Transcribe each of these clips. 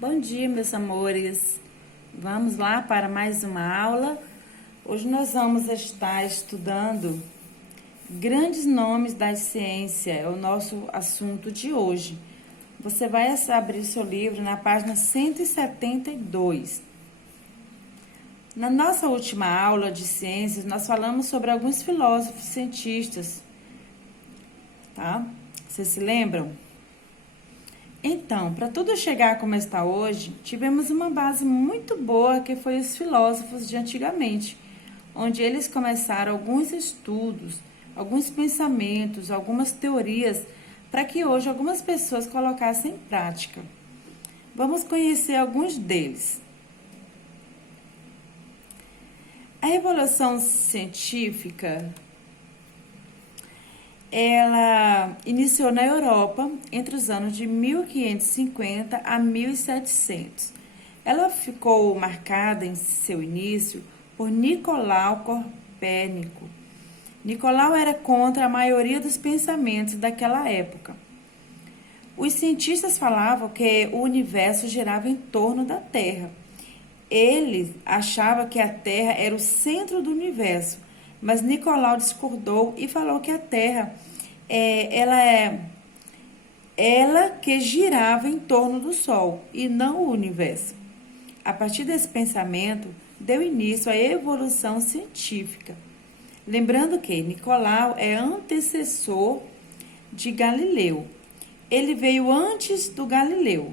Bom dia, meus amores. Vamos lá para mais uma aula. Hoje nós vamos estar estudando grandes nomes da ciência, é o nosso assunto de hoje. Você vai abrir seu livro na página 172. Na nossa última aula de ciências, nós falamos sobre alguns filósofos cientistas, tá? Vocês se lembram? Então, para tudo chegar como está hoje, tivemos uma base muito boa que foi os filósofos de antigamente, onde eles começaram alguns estudos, alguns pensamentos, algumas teorias, para que hoje algumas pessoas colocassem em prática. Vamos conhecer alguns deles. A Revolução Científica, ela iniciou na Europa entre os anos de 1550 a 1700. Ela ficou marcada em seu início por Nicolau Copérnico. Nicolau era contra a maioria dos pensamentos daquela época. Os cientistas falavam que o universo girava em torno da Terra. Ele achava que a Terra era o centro do universo, mas Nicolau discordou e falou que a Terra ela que girava em torno do Sol e não o universo. A partir desse pensamento, deu início à evolução científica. Lembrando que Nicolau é antecessor de Galileu. Ele veio antes do Galileu.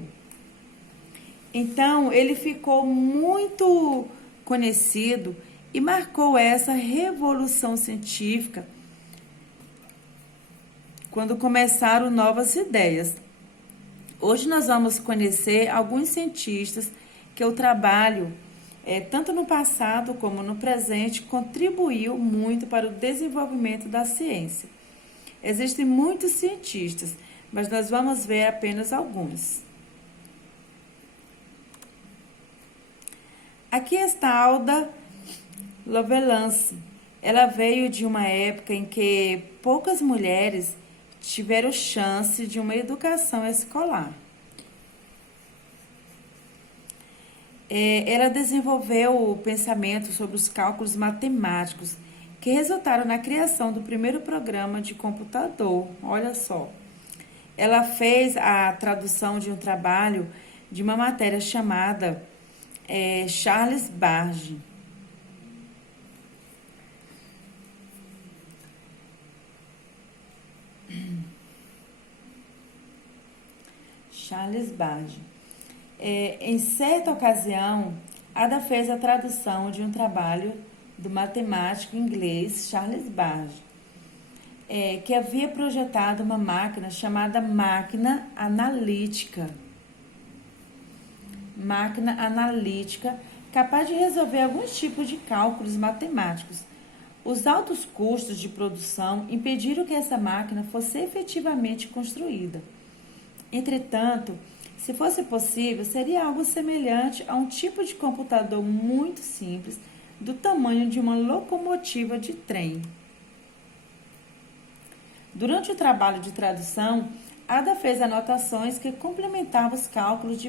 Então, ele ficou muito conhecido e marcou essa revolução científica quando começaram novas ideias. Hoje nós vamos conhecer alguns cientistas que o trabalho, tanto no passado como no presente, contribuiu muito para o desenvolvimento da ciência. Existem muitos cientistas, mas nós vamos ver apenas alguns. Aqui está Ada Lovelace. Ela veio de uma época em que poucas mulheres tiveram chance de uma educação escolar. Ela desenvolveu o pensamento sobre os cálculos matemáticos que resultaram na criação do primeiro programa de computador. Olha só. Ela fez a tradução de um trabalho de uma matéria chamada Charles Babbage. Charles Babbage. Em certa ocasião, Ada fez a tradução de um trabalho do matemático inglês Charles Babbage, que havia projetado uma máquina chamada máquina analítica. Máquina analítica capaz de resolver alguns tipos de cálculos matemáticos. Os altos custos de produção impediram que essa máquina fosse efetivamente construída. Entretanto, se fosse possível, seria algo semelhante a um tipo de computador muito simples, do tamanho de uma locomotiva de trem. Durante o trabalho de tradução, Ada fez anotações que complementavam os cálculos de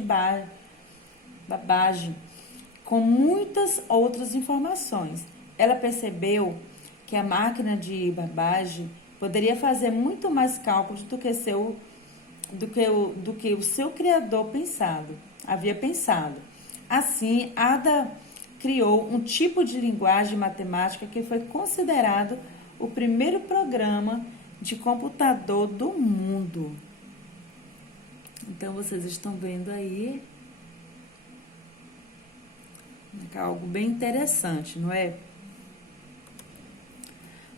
Babbage, com muitas outras informações. Ela percebeu que a máquina de Babbage poderia fazer muito mais cálculos do que o seu criador havia pensado. Assim, Ada criou um tipo de linguagem matemática que foi considerado o primeiro programa de computador do mundo. Então, vocês estão vendo aí algo bem interessante, não é?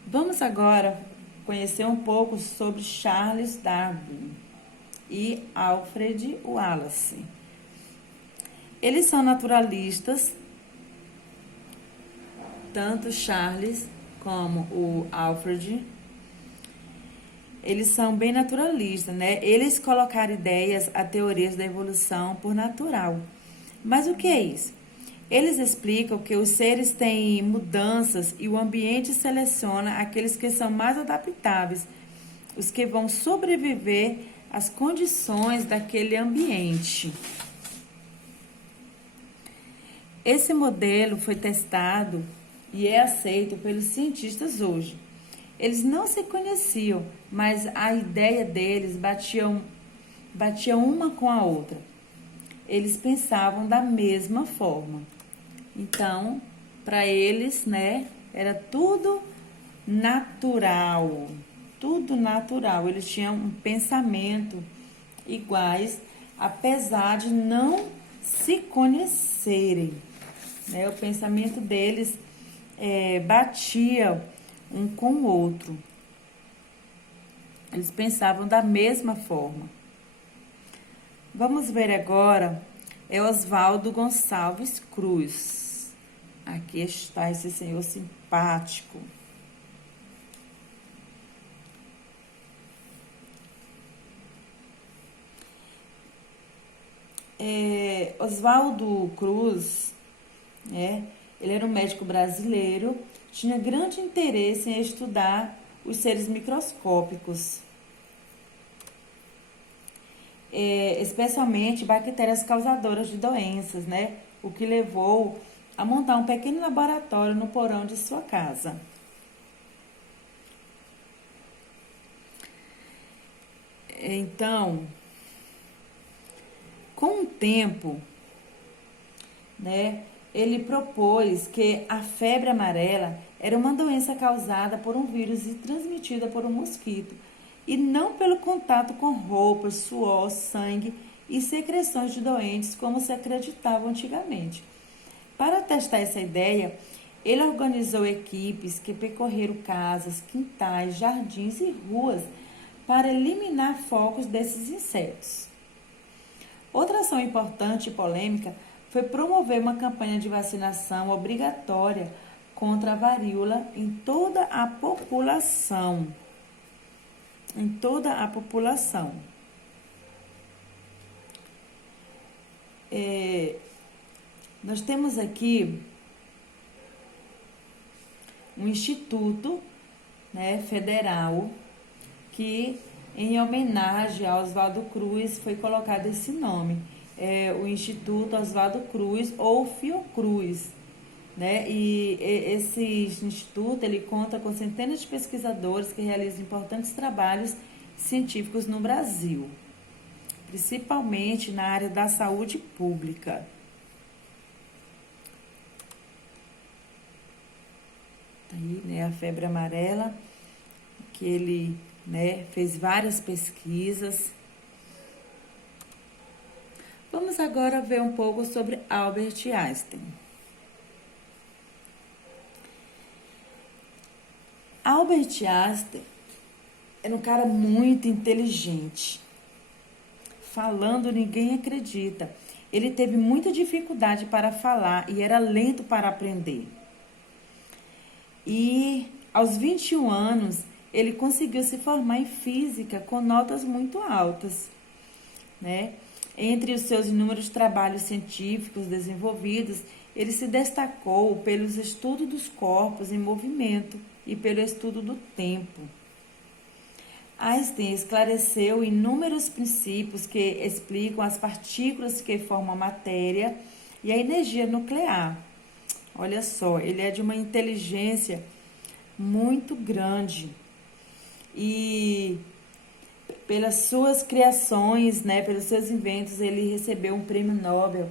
Vamos agora conhecer um pouco sobre Charles Darwin e Alfred Wallace. Eles são naturalistas, tanto Charles como o Alfred. Eles são bem naturalistas, né? Eles colocaram ideias a teorias da evolução por natural. Mas o que é isso? Eles explicam que os seres têm mudanças e o ambiente seleciona aqueles que são mais adaptáveis, os que vão sobreviver às condições daquele ambiente. Esse modelo foi testado e é aceito pelos cientistas hoje. Eles não se conheciam, mas a ideia deles batia uma com a outra. Eles pensavam da mesma forma. Então, para eles, né, era tudo natural. Tudo natural. Eles tinham um pensamento iguais, apesar de não se conhecerem, né? O pensamento deles batia um com o outro. Eles pensavam da mesma forma. Vamos ver agora Oswaldo Gonçalves Cruz. Aqui está esse senhor simpático. Oswaldo Cruz, ele era um médico brasileiro, tinha grande interesse em estudar os seres microscópicos, especialmente bactérias causadoras de doenças, né? O que levou a montar um pequeno laboratório no porão de sua casa. Então, com o tempo, né, ele propôs que a febre amarela era uma doença causada por um vírus e transmitida por um mosquito, e não pelo contato com roupas, suor, sangue e secreções de doentes, como se acreditava antigamente. Para testar essa ideia, ele organizou equipes que percorreram casas, quintais, jardins e ruas para eliminar focos desses insetos. Outra ação importante e polêmica foi promover uma campanha de vacinação obrigatória contra a varíola em toda a população. Nós temos aqui um instituto, né, federal que, em homenagem a Oswaldo Cruz, foi colocado esse nome. O Instituto Oswaldo Cruz ou Fiocruz, né? E esse instituto ele conta com centenas de pesquisadores que realizam importantes trabalhos científicos no Brasil, principalmente na área da saúde pública. Aí, né, a febre amarela, que ele, né, fez várias pesquisas. Vamos agora ver um pouco sobre Albert Einstein. Albert Einstein era um cara muito inteligente. Falando, ninguém acredita. Ele teve muita dificuldade para falar e era lento para aprender. E aos 21 anos, ele conseguiu se formar em física com notas muito altas, né? Entre os seus inúmeros trabalhos científicos desenvolvidos, ele se destacou pelos estudos dos corpos em movimento e pelo estudo do tempo. Einstein esclareceu inúmeros princípios que explicam as partículas que formam a matéria e a energia nuclear. Olha só, ele é de uma inteligência muito grande e pelas suas criações, né, pelos seus inventos, ele recebeu um prêmio Nobel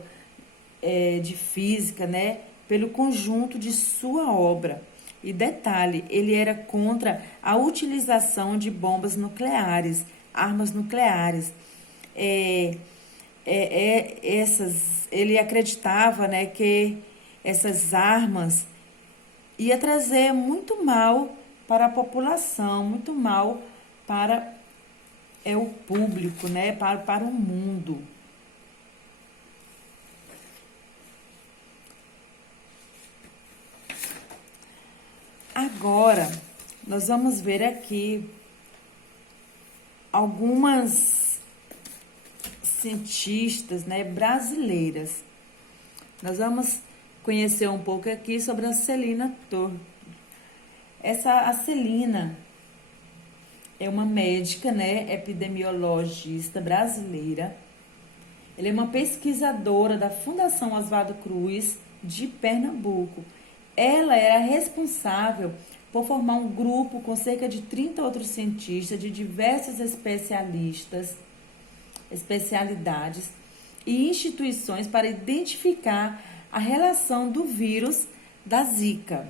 de física, né, pelo conjunto de sua obra. E detalhe, ele era contra a utilização de bombas nucleares, armas nucleares. Ele acreditava, né, que essas armas ia trazer muito mal para a população, muito mal para o público, né, para o mundo. Agora, nós vamos ver aqui algumas cientistas, né, brasileiras. Nós vamos conhecer um pouco aqui sobre a Celina Torres. A Celina é uma médica, né, epidemiologista brasileira. Ela é uma pesquisadora da Fundação Oswaldo Cruz, de Pernambuco. Ela era responsável por formar um grupo com cerca de 30 outros cientistas de diversas especialidades e instituições para identificar a relação do vírus da Zika.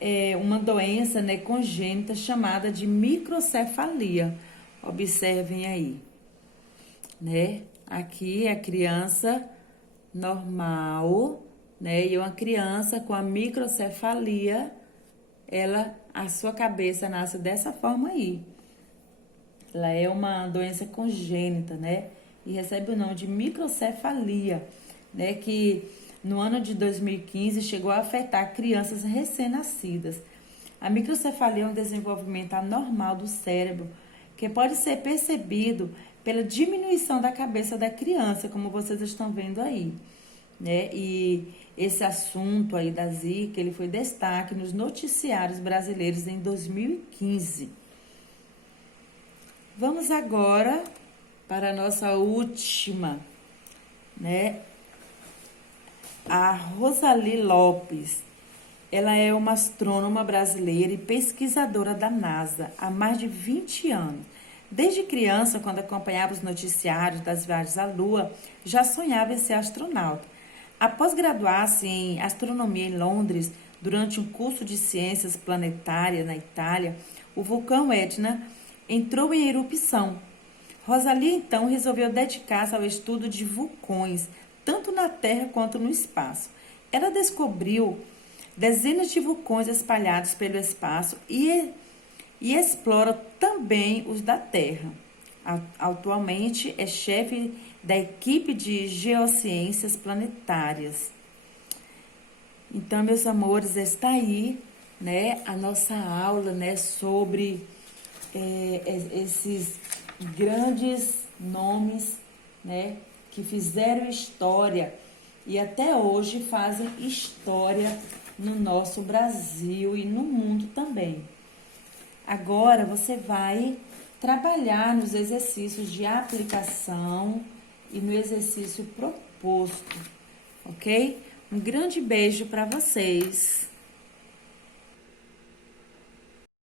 É uma doença, né, congênita chamada de microcefalia. Observem aí, né? Aqui é a criança normal, né? E uma criança com a microcefalia, a sua cabeça nasce dessa forma aí. Ela é uma doença congênita, né? E recebe o nome de microcefalia, né? Que no ano de 2015 chegou a afetar crianças recém-nascidas. A microcefalia é um desenvolvimento anormal do cérebro que pode ser percebido pela diminuição da cabeça da criança, como vocês estão vendo aí, né? E esse assunto aí da Zika, ele foi destaque nos noticiários brasileiros em 2015. Vamos agora para a nossa última, né? A Rosali Lopes. Ela é uma astrônoma brasileira e pesquisadora da NASA há mais de 20 anos. Desde criança, quando acompanhava os noticiários das viagens à Lua, já sonhava em ser astronauta. Após graduar-se em astronomia em Londres, durante um curso de ciências planetárias na Itália, o vulcão Etna entrou em erupção. Rosali, então, resolveu dedicar-se ao estudo de vulcões, tanto na Terra quanto no espaço. Ela descobriu dezenas de vulcões espalhados pelo espaço e explora também os da Terra. Atualmente é chefe da equipe de geociências planetárias. Então, meus amores, está aí, né, a nossa aula, né, sobre esses grandes nomes, né, que fizeram história e até hoje fazem história no nosso Brasil e no mundo também. Agora você vai trabalhar nos exercícios de aplicação e no exercício proposto, ok? Um grande beijo para vocês.